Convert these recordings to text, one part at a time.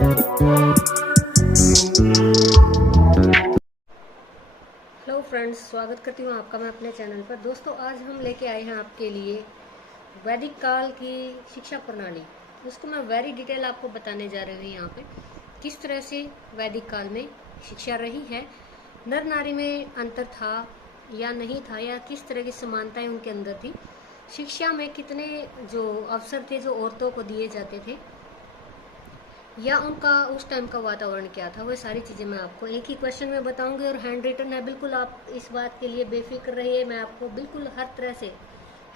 Hello friends, स्वागत करती हूँ आपका मैं अपने चैनल पर। दोस्तों, आज हम लेके आए हैं आपके लिए वैदिक काल की शिक्षा प्रणाली। उसको मैं वेरी डिटेल आपको बताने जा रही हूँ यहाँ पे, किस तरह से वैदिक काल में शिक्षा रही है, नर नारी में अंतर था या नहीं था, या किस तरह की समानताएं उनके अंदर थी, शिक्षा में कितने जो अवसर थे जो औरतों को दिए जाते थे, या उनका उस टाइम का वातावरण क्या था, वो सारी चीज़ें मैं आपको एक ही क्वेश्चन में बताऊंगी। और हैंड रिटन है, बिल्कुल आप इस बात के लिए बेफिक्र रहिए। मैं आपको बिल्कुल हर तरह से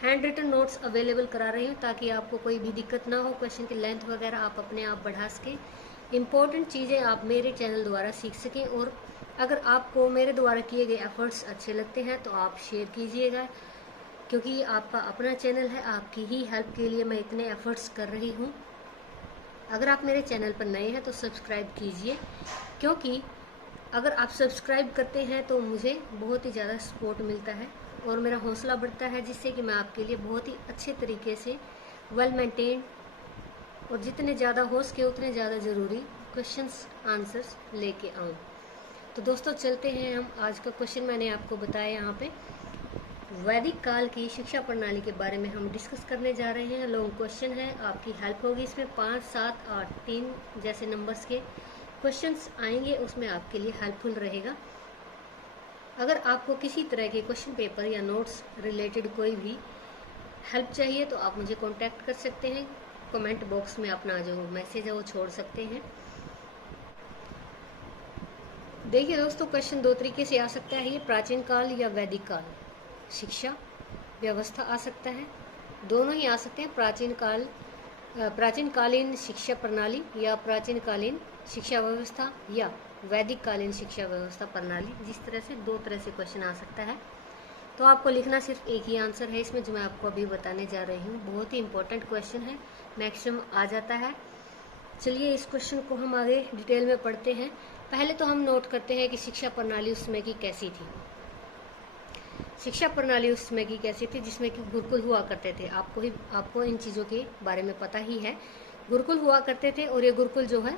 हैंड रिटन नोट्स अवेलेबल करा रही हूँ ताकि आपको कोई भी दिक्कत ना हो। क्वेश्चन की लेंथ वगैरह आप अपने आप बढ़ा सकें, इंपॉर्टेंट चीज़ें आप मेरे चैनल द्वारा सीख सकें। और अगर आपको मेरे द्वारा किए गए एफर्ट्स अच्छे लगते हैं तो आप शेयर कीजिएगा, क्योंकि आपका अपना चैनल है, आपकी ही हेल्प के लिए मैं इतने एफर्ट्स कर रही हूँ। अगर आप मेरे चैनल पर नए हैं तो सब्सक्राइब कीजिए, क्योंकि अगर आप सब्सक्राइब करते हैं तो मुझे बहुत ही ज़्यादा सपोर्ट मिलता है और मेरा हौसला बढ़ता है, जिससे कि मैं आपके लिए बहुत ही अच्छे तरीके से वेल मेंटेन और जितने ज़्यादा हो सके उतने ज़्यादा ज़रूरी क्वेश्चंस आंसर्स लेके आऊँ। तो दोस्तों, चलते हैं हम। आज का क्वेश्चन मैंने आपको बताया यहाँ पे, वैदिक काल की शिक्षा प्रणाली के बारे में हम डिस्कस करने जा रहे हैं। लॉन्ग क्वेश्चन है, आपकी हेल्प होगी इसमें। 5, 7, 8, 3 जैसे नंबर्स के क्वेश्चंस आएंगे, उसमें आपके लिए हेल्पफुल रहेगा। अगर आपको किसी तरह के क्वेश्चन पेपर या नोट्स रिलेटेड कोई भी हेल्प चाहिए तो आप मुझे कांटेक्ट कर सकते हैं। कमेंट बॉक्स में अपना जो मैसेज है वो छोड़ सकते हैं। देखिए दोस्तों, क्वेश्चन दो तरीके से आ सकता है, ये प्राचीन काल या वैदिक काल शिक्षा व्यवस्था आ सकता है, दोनों ही आ सकते हैं। प्राचीन कालीन शिक्षा प्रणाली या प्राचीन कालीन शिक्षा व्यवस्था या वैदिक कालीन शिक्षा व्यवस्था प्रणाली, जिस तरह से दो तरह से क्वेश्चन आ सकता है। तो आपको लिखना सिर्फ एक ही आंसर है इसमें, जो मैं आपको अभी बताने जा रही हूँ। बहुत ही इंपॉर्टेंट क्वेश्चन है, मैक्सिमम आ जाता है। चलिए इस क्वेश्चन को हम आगे डिटेल में पढ़ते हैं। पहले तो हम नोट करते हैं कि शिक्षा प्रणाली उस समय की कैसी थी। शिक्षा प्रणाली उस समय की कैसी थी, जिसमें कि गुरुकुल हुआ करते थे। आपको इन चीज़ों के बारे में पता ही है। गुरुकुल हुआ करते थे और ये गुरुकुल जो है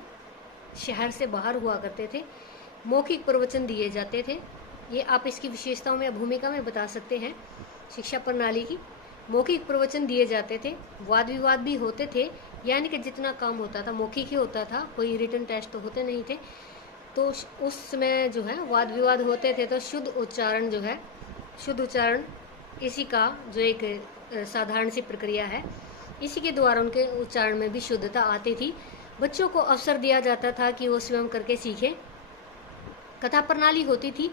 शहर से बाहर हुआ करते थे। मौखिक प्रवचन दिए जाते थे। ये आप इसकी विशेषताओं में, भूमिका में बता सकते हैं शिक्षा प्रणाली की। मौखिक प्रवचन दिए जाते थे, वाद विवाद भी होते थे, यानी कि जितना काम होता था मौखिक ही होता था, कोई रिटन टेस्ट तो होते नहीं थे। तो उस समय जो है वाद विवाद होते थे, तो शुद्ध उच्चारण इसी का जो एक साधारण सी प्रक्रिया है, इसी के द्वारा उनके उच्चारण में भी शुद्धता आती थी। बच्चों को अवसर दिया जाता था कि वो स्वयं करके सीखें। कथा प्रणाली होती थी,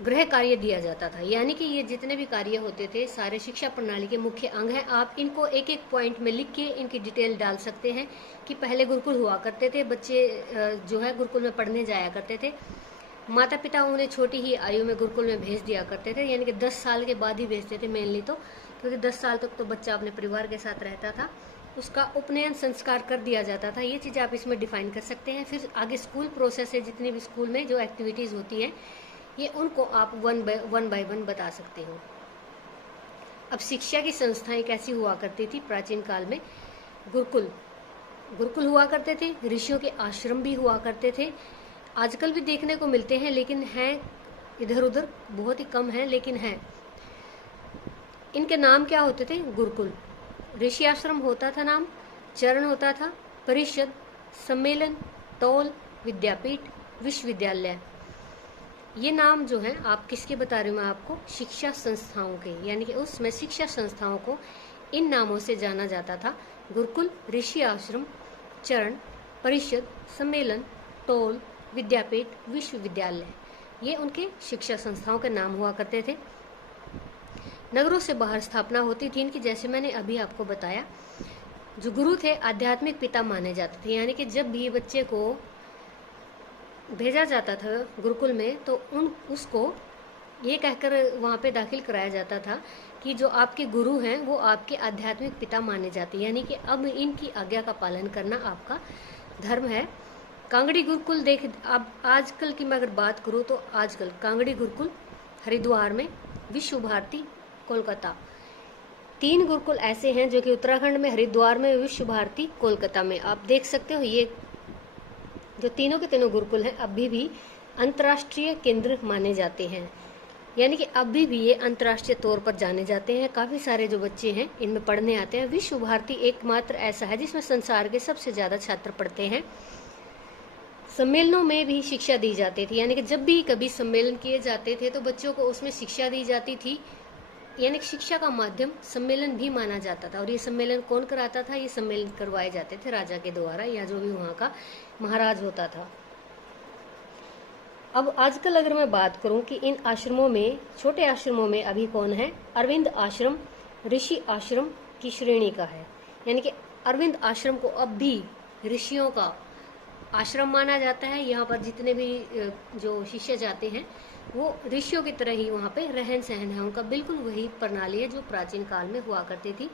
गृह कार्य दिया जाता था, यानी कि ये जितने भी कार्य होते थे सारे शिक्षा प्रणाली के मुख्य अंग हैं। आप इनको एक एक पॉइंट में लिख के इनकी डिटेल डाल सकते हैं कि पहले गुरुकुल हुआ करते थे, बच्चे जो है गुरुकुल में पढ़ने जाया करते थे। माता पिता उन्हें छोटी ही आयु में गुरुकुल में भेज दिया करते थे, यानी कि 10 साल के बाद ही भेजते थे मेनली, तो क्योंकि 10 साल तक तो बच्चा अपने परिवार के साथ रहता था, उसका उपनयन संस्कार कर दिया जाता था। ये चीज़ आप इसमें डिफाइन कर सकते हैं। फिर आगे स्कूल प्रोसेस है, जितनी भी स्कूल में जो एक्टिविटीज़ होती हैं ये उनको आप वन बाय वन बता सकते हो। अब शिक्षा की संस्थाएं कैसी हुआ करती थी प्राचीन काल में? गुरुकुल हुआ करते थे, ऋषियों के आश्रम भी हुआ करते थे। आजकल भी देखने को मिलते हैं, लेकिन हैं इधर उधर, बहुत ही कम हैं, लेकिन हैं। इनके नाम क्या होते थे? गुरुकुल, ऋषि आश्रम होता था नाम, चरण होता था, परिषद, सम्मेलन, टोल, विद्यापीठ, विश्वविद्यालय। ये नाम जो है आप किसके बता रही हूँ मैं आपको? शिक्षा संस्थाओं के, यानी कि उसमें शिक्षा संस्थाओं को इन नामों से जाना जाता था। गुरुकुल, ऋषि आश्रम, चरण, परिषद, सम्मेलन, टोल, विद्यापीठ, विश्वविद्यालय, ये उनके शिक्षा संस्थाओं के नाम हुआ करते थे। नगरों से बाहर स्थापना होती थी इनकी, जैसे मैंने अभी आपको बताया। जो गुरु थे आध्यात्मिक पिता माने जाते थे, यानी कि जब भी बच्चे को भेजा जाता था गुरुकुल में तो उसको ये कहकर वहाँ पे दाखिल कराया जाता था कि जो आपके गुरु हैं वो आपके आध्यात्मिक पिता माने जाते हैं, यानी कि अब इनकी आज्ञा का पालन करना आपका धर्म है। कांगड़ी गुरुकुल अब आजकल की मैं अगर बात करूँ तो आजकल कांगड़ी गुरुकुल हरिद्वार में, विश्व भारती कोलकाता, 3 गुरुकुल ऐसे हैं जो कि उत्तराखंड में, हरिद्वार में, विश्व भारती कोलकाता में। आप देख सकते हो ये जो तीनों के तीनों गुरुकुल हैं अभी भी अंतर्राष्ट्रीय केंद्र माने जाते हैं, यानी कि अभी भी ये अंतर्राष्ट्रीय तौर पर जाने जाते हैं। काफ़ी सारे जो बच्चे हैं इनमें पढ़ने आते हैं। विश्व भारती एकमात्र ऐसा है जिसमें संसार के सबसे ज़्यादा छात्र पढ़ते हैं। सम्मेलनों में भी शिक्षा दी जाती थी, यानी कि जब भी कभी सम्मेलन किए जाते थे तो बच्चों को उसमें शिक्षा दी जाती थी, यानी कि शिक्षा का माध्यम सम्मेलन भी माना जाता था। और ये सम्मेलन कौन कराता था? ये सम्मेलन करवाए जाते थे राजा के द्वारा या जो भी वहाँ का महाराज होता था। अब आजकल अगर मैं बात करूं कि इन आश्रमों में, छोटे आश्रमों में अभी कौन है? अरविंद आश्रम ऋषि आश्रम की श्रेणी का है, यानी कि अरविंद आश्रम को अब भी ऋषियों का आश्रम माना जाता है। यहाँ पर जितने भी जो शिष्य जाते हैं वो ऋषियों की तरह ही वहाँ पे रहन सहन है उनका, बिल्कुल वही प्रणाली है जो प्राचीन काल में हुआ करती थी।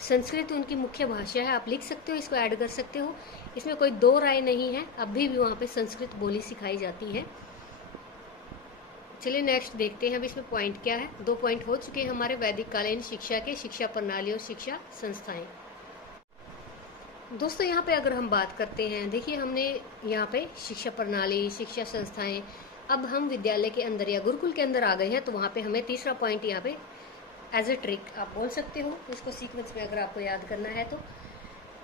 संस्कृत उनकी मुख्य भाषा है, आप लिख सकते हो, इसको ऐड कर सकते हो, इसमें कोई दो राय नहीं है। अभी भी वहाँ पे संस्कृत बोली सिखाई जाती है। चलिए नेक्स्ट देखते हैं अब इसमें पॉइंट क्या है। 2 पॉइंट हो चुके हैं हमारे वैदिक कालीन शिक्षा के, शिक्षा प्रणाली और शिक्षा संस्थाएं। दोस्तों यहाँ पे अगर हम बात करते हैं, देखिए हमने यहाँ पे शिक्षा प्रणाली, शिक्षा संस्थाएं, अब हम विद्यालय के अंदर या गुरुकुल के अंदर आ गए हैं, तो वहाँ पे हमें तीसरा पॉइंट यहाँ पे एज ए ट्रिक आप बोल सकते हो, इसको सीक्वेंस में अगर आपको याद करना है तो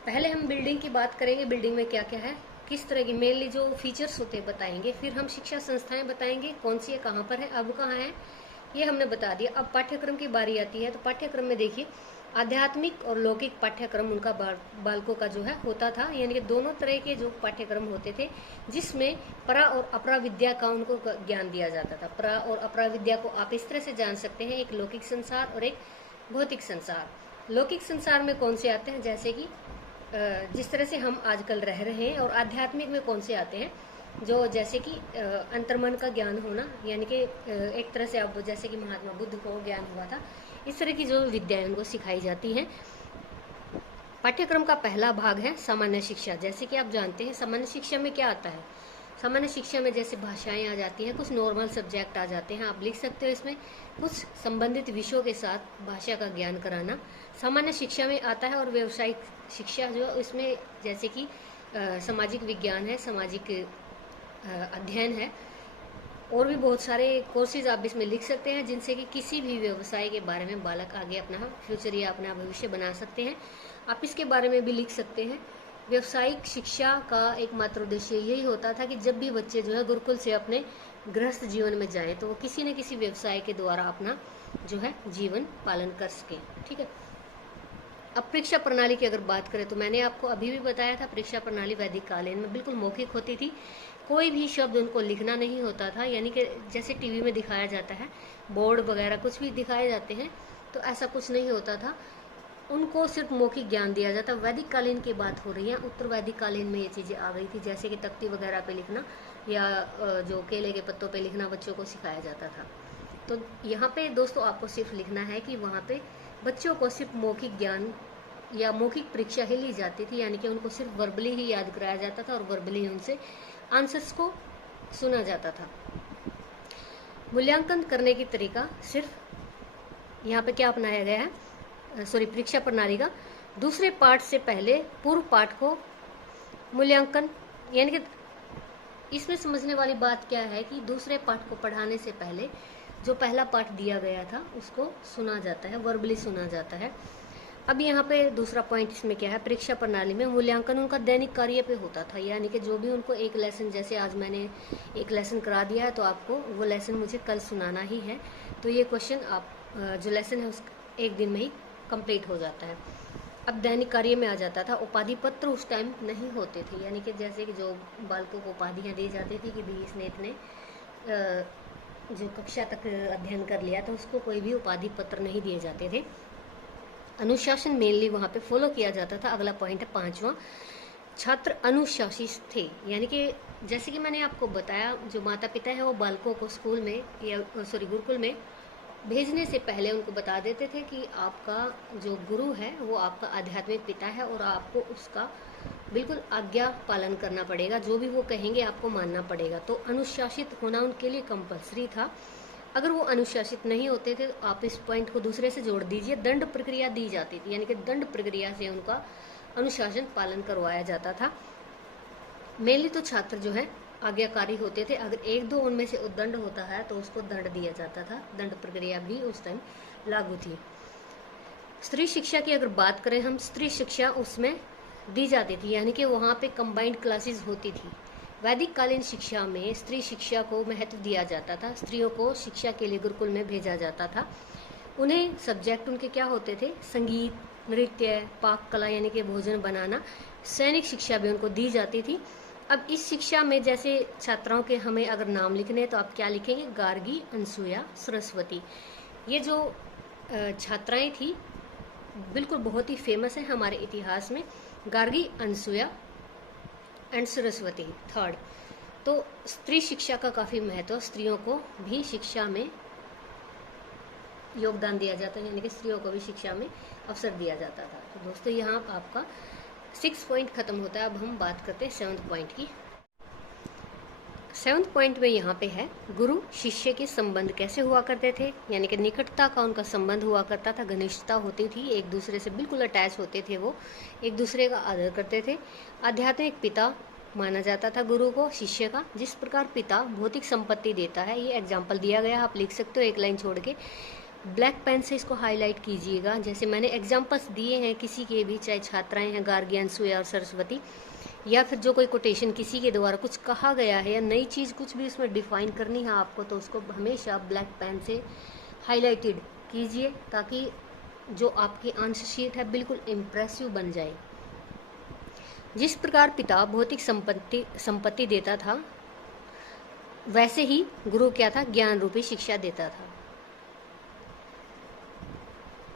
पहले हम बिल्डिंग की बात करेंगे, बिल्डिंग में क्या क्या है, किस तरह की मेनली जो फीचर्स होते हैं बताएंगे, फिर हम शिक्षा संस्थाएं बताएंगे कौन सी है, कहाँ पर है, अब कहाँ है, ये हमने बता दिया। अब पाठ्यक्रम की बारी आती है, तो पाठ्यक्रम में देखिए आध्यात्मिक और लौकिक पाठ्यक्रम उनका बालकों का जो है होता था, यानी कि दोनों तरह के जो पाठ्यक्रम होते थे जिसमें परा और अपरा विद्या का उनको ज्ञान दिया जाता था। परा और अपरा विद्या को आप इस तरह से जान सकते हैं, एक लौकिक संसार और एक भौतिक संसार। लौकिक संसार में कौन से आते हैं, जैसे कि जिस तरह से हम आजकल रह रहे हैं, और आध्यात्मिक में कौन से आते हैं, जो जैसे कि अंतर्मन का ज्ञान होना, यानी कि एक तरह से अब जैसे कि महात्मा बुद्ध को ज्ञान हुआ था, इस तरह की जो विद्याएं उनको सिखाई जाती हैं। पाठ्यक्रम का पहला भाग है सामान्य शिक्षा। जैसे कि आप जानते हैं सामान्य शिक्षा में क्या आता है, सामान्य शिक्षा में जैसे भाषाएं आ जाती हैं, कुछ नॉर्मल सब्जेक्ट आ जाते हैं, आप लिख सकते हो इसमें, कुछ संबंधित विषयों के साथ भाषा का ज्ञान कराना सामान्य शिक्षा में आता है। और व्यावसायिक शिक्षा जो इसमें जैसे कि सामाजिक विज्ञान है, सामाजिक अध्ययन है, और भी बहुत सारे कोर्सेज आप इसमें लिख सकते हैं जिनसे कि किसी भी व्यवसाय के बारे में बालक आगे अपना फ्यूचर या अपना भविष्य बना सकते हैं। आप इसके बारे में भी लिख सकते हैं। व्यावसायिक शिक्षा का एकमात्र उद्देश्य यही होता था कि जब भी बच्चे जो है गुरुकुल से अपने गृहस्थ जीवन में जाएं तो वो किसी न किसी व्यवसाय के द्वारा अपना जो है जीवन पालन कर सकें। ठीक है। अब परीक्षा प्रणाली की अगर बात करें तो मैंने आपको अभी भी बताया था, परीक्षा प्रणाली वैदिक कालीन में बिल्कुल मौखिक होती थी, कोई भी शब्द उनको लिखना नहीं होता था, यानी कि जैसे टीवी में दिखाया जाता है, बोर्ड वगैरह कुछ भी दिखाए जाते हैं, तो ऐसा कुछ नहीं होता था, उनको सिर्फ मौखिक ज्ञान दिया जाता। वैदिक कालीन की बात हो रही है, उत्तर वैदिक कालीन में ये चीज़ें आ गई थी, जैसे कि तख्ती वगैरह पे लिखना या जो केले के पत्तों पे लिखना बच्चों को सिखाया जाता था। तो यहाँ पे दोस्तों आपको सिर्फ लिखना है कि वहाँ पे बच्चों को सिर्फ मौखिक ज्ञान या मौखिक परीक्षा ही ली जाती थी, यानी कि उनको सिर्फ वर्बली ही याद कराया जाता था और वर्बली उनसे आंसर्स को सुना जाता था। मूल्यांकन करने की तरीका सिर्फ यहाँ पे क्या अपनाया गया है, परीक्षा प्रणाली का दूसरे पाठ से पहले पूर्व पाठ को मूल्यांकन, यानी कि इसमें समझने वाली बात क्या है कि दूसरे पाठ को पढ़ाने से पहले जो पहला पाठ दिया गया था उसको सुना जाता है, वर्बली सुना जाता है। अब यहाँ पे दूसरा पॉइंट इसमें क्या है, परीक्षा प्रणाली में मूल्यांकन उनका दैनिक कार्य पे होता था, यानी कि जो भी उनको एक लेसन, जैसे आज मैंने एक लेसन करा दिया है तो आपको वो लेसन मुझे कल सुनाना ही है, तो ये क्वेश्चन आप जो लेसन है उस एक दिन में ही कंप्लीट हो जाता है। अब दैनिक कार्य में आ जाता था। उपाधि पत्र उस टाइम नहीं होते थे, यानी कि जैसे कि जो बालकों को उपाधियाँ दी जाती थी कि भी इसने इतने जो कक्षा तक अध्ययन कर लिया था उसको कोई भी उपाधि पत्र नहीं दिए जाते थे। अनुशासन मेनली वहाँ पे फॉलो किया जाता था। अगला पॉइंट है 5वां, छात्र अनुशासित थे, यानी कि जैसे कि मैंने आपको बताया जो माता पिता है वो बालकों को स्कूल में या गुरुकुल में भेजने से पहले उनको बता देते थे कि आपका जो गुरु है वो आपका आध्यात्मिक पिता है और आपको उसका बिल्कुल आज्ञा पालन करना पड़ेगा, जो भी वो कहेंगे आपको मानना पड़ेगा। तो अनुशासित होना उनके लिए कंपलसरी था। अगर वो अनुशासित नहीं होते थे तो आप इस पॉइंट को दूसरे से जोड़ दीजिए, दंड प्रक्रिया दी जाती थी, यानी कि दंड प्रक्रिया से उनका अनुशासन पालन करवाया जाता था। मेनली तो छात्र जो है आज्ञाकारी होते थे। अगर एक दो उनमें से उद्दंड होता है तो उसको दंड दिया जाता था। दंड प्रक्रिया भी उस टाइम लागू थी। स्त्री शिक्षा की अगर बात करें हम, स्त्री शिक्षा उसमें दी जाती थी, यानी कि वहाँ पे कंबाइंड क्लासेस होती थी। वैदिक कालीन शिक्षा में स्त्री शिक्षा को महत्व दिया जाता था। स्त्रियों को शिक्षा के लिए गुरुकुल में भेजा जाता था। उन्हें सब्जेक्ट उनके क्या होते थे? संगीत, नृत्य, पाक कला यानी कि भोजन बनाना, सैनिक शिक्षा भी उनको दी जाती थी। अब इस शिक्षा में जैसे छात्राओं के हमें अगर नाम लिखने हैं तो आप क्या लिखेंगे? गार्गी, अनसुया, सरस्वती। ये जो छात्राएं थी बिल्कुल बहुत ही फेमस है हमारे इतिहास में, गार्गी, अनसुया एंड सरस्वती। थर्ड, तो स्त्री शिक्षा का काफ़ी महत्व, स्त्रियों को भी शिक्षा में योगदान दिया जाता है, यानी कि स्त्रियों को भी शिक्षा में अवसर दिया जाता था। तो दोस्तों यहाँ आपका 6 पॉइंट खत्म होता है। अब हम बात करते हैं 7th पॉइंट की। 7th पॉइंट में यहाँ पे है गुरु शिष्य के संबंध कैसे हुआ करते थे, यानी कि निकटता का उनका संबंध हुआ करता था, घनिष्ठता होती थी, एक दूसरे से बिल्कुल अटैच होते थे, वो एक दूसरे का आदर करते थे। आध्यात्मिक पिता माना जाता था गुरु को शिष्य का। जिस प्रकार पिता भौतिक संपत्ति देता है, ये एग्जाम्पल दिया गया, आप लिख सकते हो एक लाइन छोड़ के, ब्लैक पेन से इसको हाईलाइट कीजिएगा। जैसे मैंने एग्जाम्पल्स दिए हैं किसी के भी, चाहे छात्राएं हैं गार्गी, अनसुया और सरस्वती, या फिर जो कोई कोटेशन किसी के द्वारा कुछ कहा गया है या नई चीज़ कुछ भी उसमें डिफाइन करनी है आपको, तो उसको हमेशा ब्लैक पेन से हाईलाइटेड कीजिए ताकि जो आपकी आंसर शीट है बिल्कुल इम्प्रेसिव बन जाए। जिस प्रकार पिता भौतिक संपत्ति देता था, वैसे ही गुरु क्या था? ज्ञान रूपी शिक्षा देता था।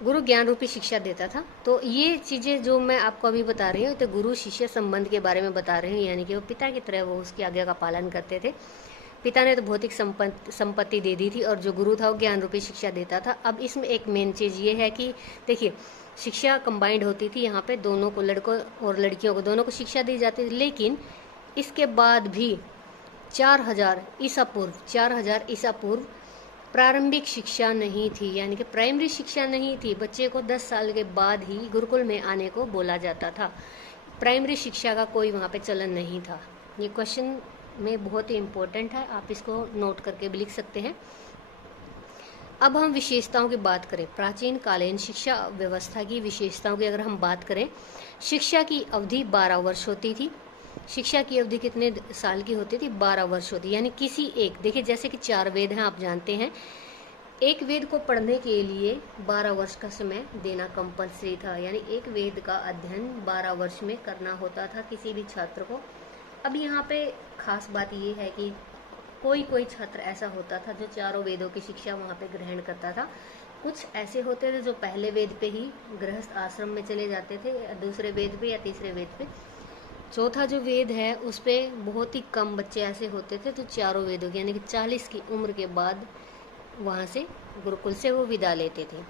गुरु ज्ञान रूपी शिक्षा देता था। तो ये चीज़ें जो मैं आपको अभी बता रही हूँ, तो गुरु शिष्य संबंध के बारे में बता रही हूँ, यानी कि वो पिता की तरह वो उसकी आज्ञा का पालन करते थे। पिता ने तो भौतिक संपत्ति दे दी थी और जो गुरु था वो ज्ञान रूपी शिक्षा देता था। अब इसमें एक मेन चीज़ ये है कि देखिए, शिक्षा कंबाइंड होती थी, यहाँ पे दोनों को, लड़कों और लड़कियों को दोनों को शिक्षा दी जाती थी। लेकिन इसके बाद भी 4000 ईसा पूर्व प्रारंभिक शिक्षा नहीं थी, यानी कि प्राइमरी शिक्षा नहीं थी। बच्चे को 10 साल के बाद ही गुरुकुल में आने को बोला जाता था। प्राइमरी शिक्षा का कोई वहाँ पे चलन नहीं था। ये क्वेश्चन में बहुत ही इम्पोर्टेंट है, आप इसको नोट करके भी लिख सकते हैं। अब हम विशेषताओं की बात करें, प्राचीन कालीन शिक्षा व्यवस्था की विशेषताओं की अगर हम बात करें, शिक्षा की अवधि 12 वर्ष होती थी। शिक्षा की अवधि कितने साल की होती थी? 12 वर्ष होती, यानी किसी एक, देखिए जैसे कि 4 वेद हैं, आप जानते हैं, एक वेद को पढ़ने के लिए 12 वर्ष का समय देना कंपलसरी था, यानी एक वेद का अध्ययन 12 वर्ष में करना होता था किसी भी छात्र को। अब यहाँ पे खास बात ये है कि कोई छात्र ऐसा होता था जो चारों वेदों की शिक्षा वहाँ पे ग्रहण करता था। कुछ ऐसे होते थे जो पहले वेद पे ही गृहस्थ आश्रम में चले जाते थे, या दूसरे वेद पे या तीसरे वेद पे। चौथा जो वेद है उस पे बहुत ही कम बच्चे ऐसे होते थे जो चारों वेदों की, यानी कि 40 की उम्र के बाद वहाँ से गुरुकुल से वो विदा लेते थे।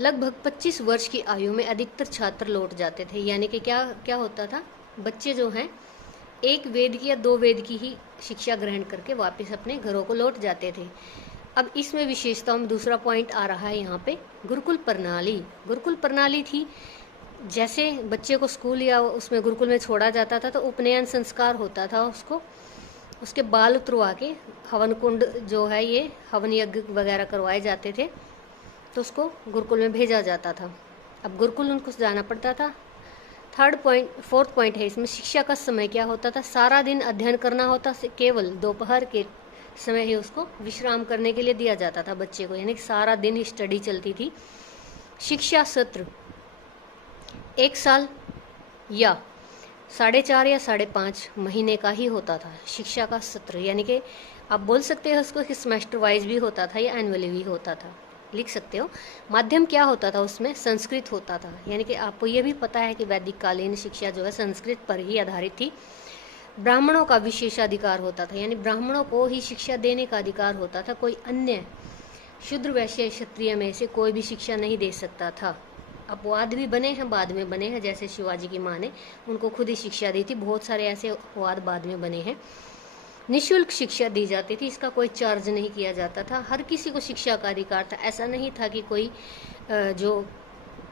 लगभग 25 वर्ष की आयु में अधिकतर छात्र लौट जाते थे, यानी कि क्या होता था, बच्चे जो हैं एक वेद की या 2 वेद की ही शिक्षा ग्रहण करके वापस अपने घरों को लौट जाते थे। अब इसमें विशेषताओं में दूसरा पॉइंट आ रहा है यहाँ पे, गुरुकुल प्रणाली थी। जैसे बच्चे को स्कूल या उसमें गुरुकुल में छोड़ा जाता था तो उपनयन संस्कार होता था, उसके बाल उतरवा के हवन कुंड जो है, ये हवन यज्ञ वगैरह करवाए जाते थे, तो उसको गुरुकुल में भेजा जाता था। अब गुरुकुल उनको जाना पड़ता था। 4th पॉइंट है इसमें, शिक्षा का समय क्या होता था? सारा दिन अध्ययन करना होता, केवल दोपहर के समय ही उसको विश्राम करने के लिए दिया जाता था बच्चे को, यानी कि सारा दिन ही स्टडी चलती थी। शिक्षा सत्र 1 साल या 4.5 या 5.5 महीने का ही होता था शिक्षा का सत्र, यानी कि आप बोल सकते हो उसको कि सेमेस्टर वाइज भी होता था या एनुअली भी होता था, लिख सकते हो। माध्यम क्या होता था उसमें? संस्कृत होता था, यानी कि आपको ये भी पता है कि वैदिक कालीन शिक्षा जो है संस्कृत पर ही आधारित थी। ब्राह्मणों का विशेषाधिकार होता था, यानी ब्राह्मणों को ही शिक्षा देने का अधिकार होता था, कोई अन्य शूद्र वैश्य क्षत्रिय में से कोई भी शिक्षा नहीं दे सकता था। अपवाद भी बने हैं, बाद में बने हैं, जैसे शिवाजी की माँ ने उनको खुद ही शिक्षा दी थी, बहुत सारे ऐसे अपवाद बाद में बने हैं। निःशुल्क शिक्षा दी जाती थी, इसका कोई चार्ज नहीं किया जाता था, हर किसी को शिक्षा का अधिकार था। ऐसा नहीं था कि कोई जो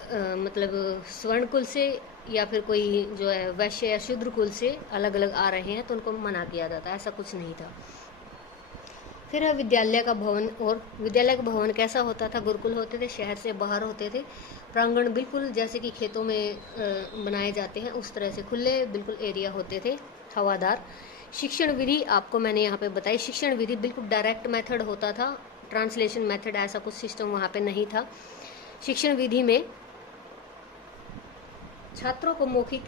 मतलब स्वर्णकुल से या फिर कोई जो है वैश्य या शूद्र कुल से अलग अलग आ रहे हैं तो उनको मना किया जाता, ऐसा कुछ नहीं था। फिर है विद्यालय का भवन। और विद्यालय का भवन कैसा होता था? गुरुकुल होते थे, शहर से बाहर होते थे, प्रांगण बिल्कुल जैसे कि खेतों में बनाए जाते हैं उस तरह से खुले बिल्कुल एरिया होते थे, हवादार। शिक्षण विधि आपको मैंने यहाँ पे बताई। शिक्षण विधि बिल्कुल डायरेक्ट मेथड होता था, ट्रांसलेशन मेथड ऐसा कुछ सिस्टम वहाँ पे नहीं था। शिक्षण विधि में छात्रों को मौखिक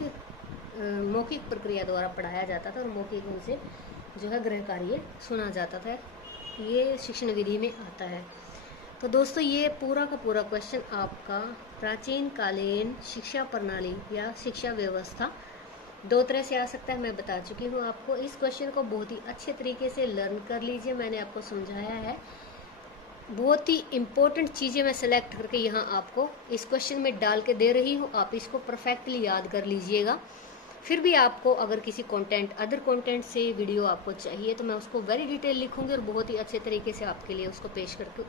प्रक्रिया द्वारा पढ़ाया जाता था और मौखिक उनसे जो है गृह कार्य सुना जाता था। ये शिक्षण विधि में आता है। तो दोस्तों ये पूरा का पूरा क्वेश्चन आपका प्राचीन कालीन शिक्षा प्रणाली या शिक्षा व्यवस्था दो तरह से आ सकता है, मैं बता चुकी हूँ आपको। इस क्वेश्चन को बहुत ही अच्छे तरीके से लर्न कर लीजिए, मैंने आपको समझाया है। बहुत ही इम्पोर्टेंट चीज़ें मैं सेलेक्ट करके यहाँ आपको इस क्वेश्चन में डाल के दे रही हूँ, आप इसको परफेक्टली याद कर लीजिएगा। फिर भी आपको अगर किसी अदर कंटेंट से वीडियो आपको चाहिए तो मैं उसको वेरी डिटेल लिखूंगी और बहुत ही अच्छे तरीके से आपके लिए उसको पेश करके